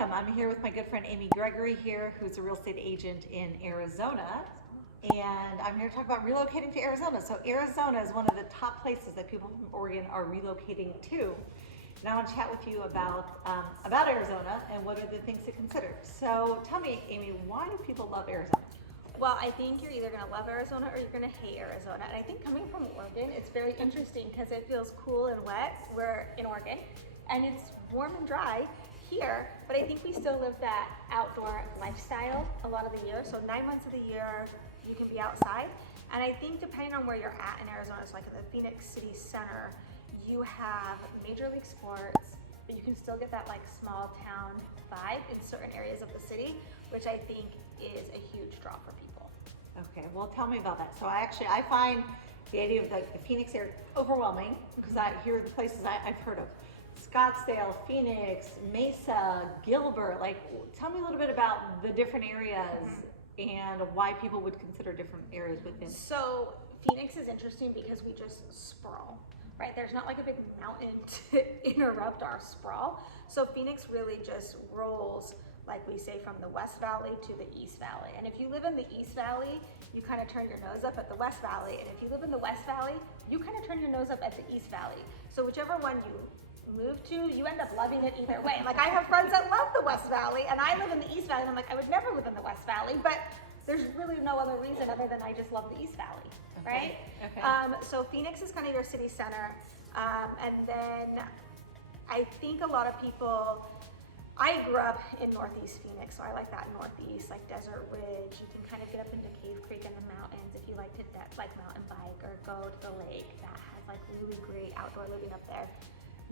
welcome. I'm here with my good friend Amy Gregory here, who's a real estate agent in Arizona. And I'm here to talk about relocating to Arizona. So Arizona is one of the top places that people from Oregon are relocating to. And I want to chat with you about Arizona and what are the things to consider. So tell me, Amy, why do people love Arizona? Well, I think you're either going to love Arizona or you're going to hate Arizona. And I think coming from Oregon, it's very interesting because it feels cool and wet. We're in Oregon, and it's warm and dry here, but I think we still live that outdoor lifestyle a lot of the year. So 9 months of the year, you can be outside. And I think depending on where you're at in Arizona, it's like in the Phoenix City Center, you have major league sports, but you can still get that like small town vibe in certain areas of the city, which I think is a huge draw for people. Okay, well, tell me about that. So I find the idea of like the Phoenix area overwhelming because I hear the places I've heard of. Scottsdale, Phoenix, Mesa, Gilbert. Like, tell me a little bit about the different areas and why people would consider different areas within. So Phoenix is interesting because we just sprawl, right? There's not like a big mountain to interrupt our sprawl. So Phoenix really just rolls, like we say, from the West Valley to the East Valley. And if you live in the East Valley, you kind of turn your nose up at the West Valley. And if you live in the West Valley, you kind of turn your nose up at the East Valley. So whichever one you move to, you end up loving it either way. Like I have friends that love the West Valley and I live in the East Valley and I'm like, I would never live in the West Valley, but there's really no other reason other than I just love the East Valley, right? Okay. So Phoenix is kind of your city center. And then I think a lot of people, I grew up in Northeast Phoenix, so I like that Northeast, like Desert Ridge. You can kind of get up into Cave Creek in the mountains if you like to like mountain bike or go to the lake. That has like really great outdoor living up there.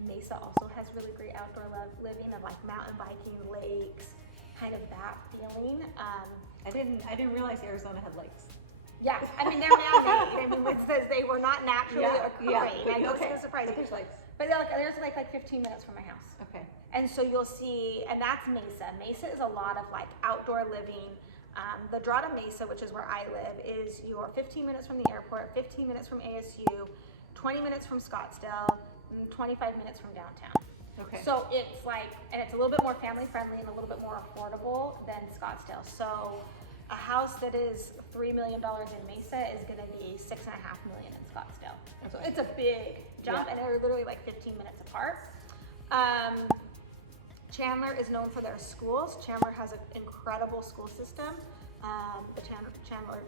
Mesa also has really great outdoor living of like mountain biking, lakes, kind of that feeling. I didn't realize Arizona had lakes. Yeah, I mean they're man-made. I mean it says they were not naturally occurring. I know it's surprising. But there's lakes. But there's like 15 minutes from my house. Okay. And so you'll see, and that's Mesa. Mesa is a lot of like outdoor living. The draw to Mesa, which is where I live, is you're 15 minutes from the airport, 15 minutes from ASU, 20 minutes from Scottsdale, 25 minutes from downtown. Okay. So it's like, and it's a little bit more family friendly and a little bit more affordable than Scottsdale. So a house that is $3 million in Mesa is going to be $6.5 million in Scottsdale. Okay. So it's a big jump, and they're literally like 15 minutes apart. Chandler is known for their schools. Chandler has an incredible school system. The Chandler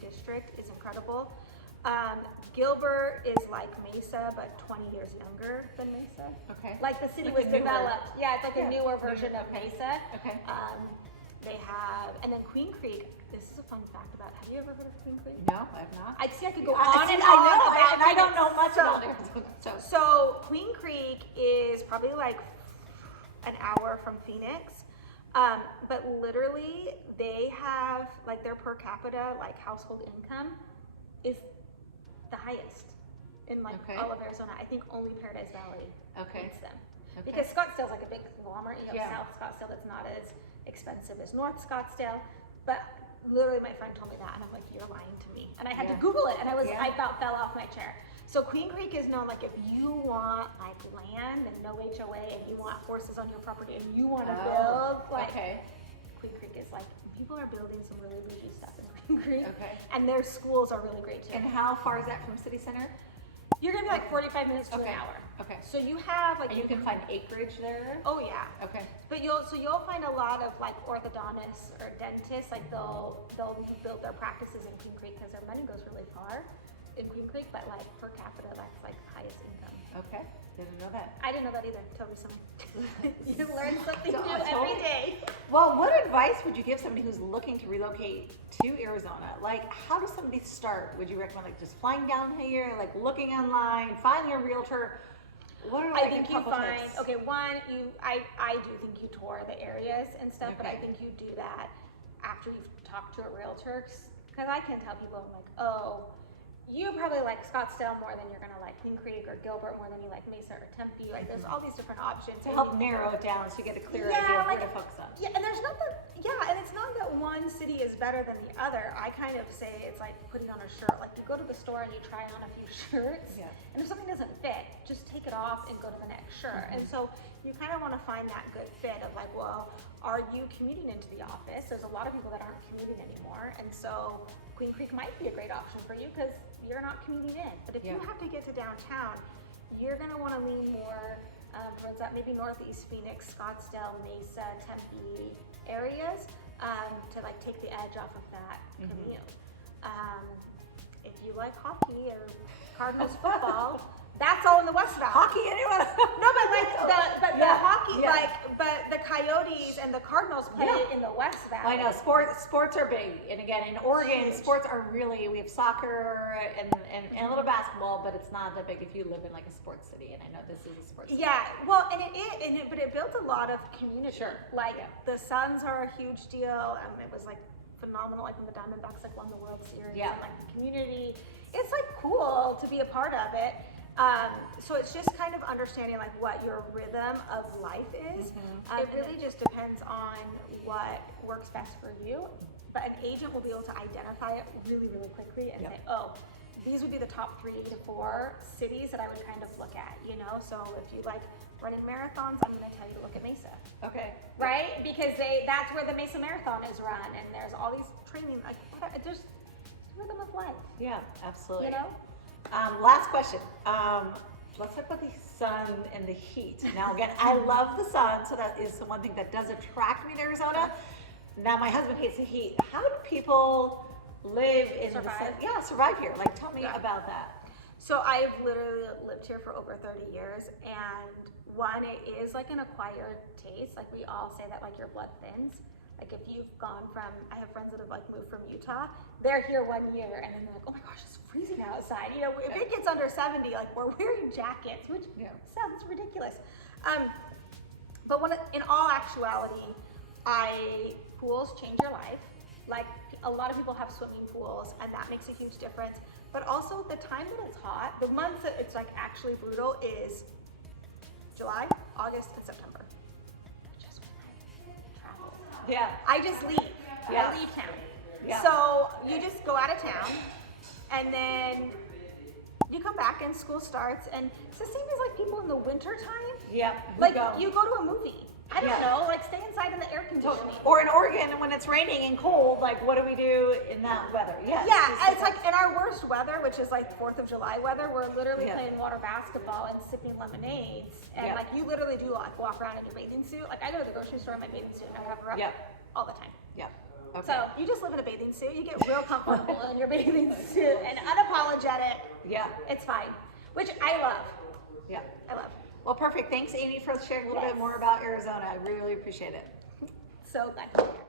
district is incredible. Gilbert is like Mesa, but 20 years younger than Mesa. Okay. Like the city Like was a newer- developed. Yeah, it's like a newer version of okay. Mesa. Okay. They have, and then Queen Creek. This is a fun fact about. Have you ever heard of Queen Creek? No, I've not. I see. I could go I on see, and I on know, about and I don't Phoenix. know much So- about Arizona. So Queen Creek is probably like an hour from Phoenix, but literally they have like their per capita like household income is the highest in like all of Arizona. I think only Paradise Valley beats them. Okay. Because Scottsdale's like a big conglomerate. You have Yeah. South Scottsdale that's not as expensive as North Scottsdale, but literally my friend told me that and I'm like, you're lying to me. And I had to Google it and I about fell off my chair. So Queen Creek is known like if you want like land and no HOA and you want horses on your property and you want to build like Queen Creek is like, people are building some really bougie stuff in Queen Creek. Okay. And their schools are really great too. And how far is that from city center? You're gonna be like 45 minutes to an hour. Okay. So you have like And you can find acreage there? Oh yeah. Okay. But you'll find a lot of like orthodontists or dentists, like they'll build their practices in Queen Creek because their money goes really far in Queen Creek, but like per capita that's like highest income. Okay. Didn't know that. I didn't know that either. Tell me something. You learn something new every day. Well, what advice would you give somebody who's looking to relocate to Arizona? Like, how does somebody start? Would you recommend like just flying down here, like looking online, finding a realtor? What are like I think a couple you find tips? okay. One, I do think you tour the areas and stuff, but I Okay. think you do that after you've talked to a realtor, because I can tell people I'm like, oh, you probably like Scottsdale more than you're gonna like Queen Creek or Gilbert more than you like Mesa or Tempe. Like there's all these different options. To help narrow it down so you get a clear idea of where to focus on. Yeah, and there's not that, and it's not that one city is better than the other. I kind of say it's like putting on a shirt. Like you go to the store and you try on a few shirts, and if something doesn't fit, just take it off and go to the next shirt. And so you kind of want to find that good fit of like, well, are you commuting into the office? There's a lot of people that aren't commuting anymore, and so Queen Creek might be a great option for you because you're not commuting in. But if you have to get to downtown, you're gonna want to lean more towards that maybe Northeast Phoenix, Scottsdale, Mesa, Tempe areas to like take the edge off of that commute. If you like hockey or Cardinals football, that's all in the West Valley. Hockey, anyone? No, but like the hockey, but the Coyotes and the Cardinals play in the West Valley. I know sports are big, and again in Oregon, sports are really, we have soccer and a little basketball, but it's not that big if you live in like a sports city. And I know this is a sports city. Yeah, well, but it built a lot of community. Sure. Like the Suns are a huge deal. It was like phenomenal, like when the Diamondbacks like won the World Series, and like the community. It's like cool to be a part of it. So it's just kind of understanding like what your rhythm of life is. It really just depends on what works best for you. But an agent will be able to identify it really, really quickly and say, oh, these would be the top 3 to 4 cities that I would kind of look at, you know? So if you like running marathons, I'm gonna tell you to look at Mesa. Okay. Right? Because that's where the Mesa Marathon is run, and there's all these training, like, there's rhythm of life. Yeah, absolutely. You know? Last question. Let's talk about the sun and the heat. Now, again, I love the sun, so that is the one thing that does attract me to Arizona. Now, my husband hates the heat. How do people live in the sun? Yeah, survive here. Like, tell me about that. So I've literally lived here for over 30 years, and one, it is like an acquired taste. Like we all say that like your blood thins. Like if you've gone from, I have friends that have like moved from Utah, they're here 1 year and then they're like, oh my gosh, it's freezing outside. You know, if it gets under 70, like we're wearing jackets, which sounds ridiculous. But in all actuality, pools change your life. Like a lot of people have swimming pools and that makes a huge difference. But also the time that it's hot, the months that it's like actually brutal is July, August, and September. Just when I travel. Yeah. I just leave. Yeah. I leave town. Yeah. So you just go out of town and then you come back and school starts, and it's the same as like people in the winter time. Yeah. Like you go to a movie. I don't know, like stay inside in the air conditioning. Or in Oregon, when it's raining and cold, like what do we do in that weather? Yes. Yeah, it's like in our worst weather, which is like 4th of July weather, we're literally playing water basketball and sipping lemonades. And like you literally do like walk around in your bathing suit. Like I go to the grocery store in my bathing suit and I cover up all the time. Yeah. Okay. So you just live in a bathing suit, you get real comfortable in your bathing suit and unapologetic. Yeah. It's fine, which I love. Yeah. I love. Well, perfect. Thanks, Amy, for sharing a little bit more about Arizona. I really appreciate it. So glad to be here.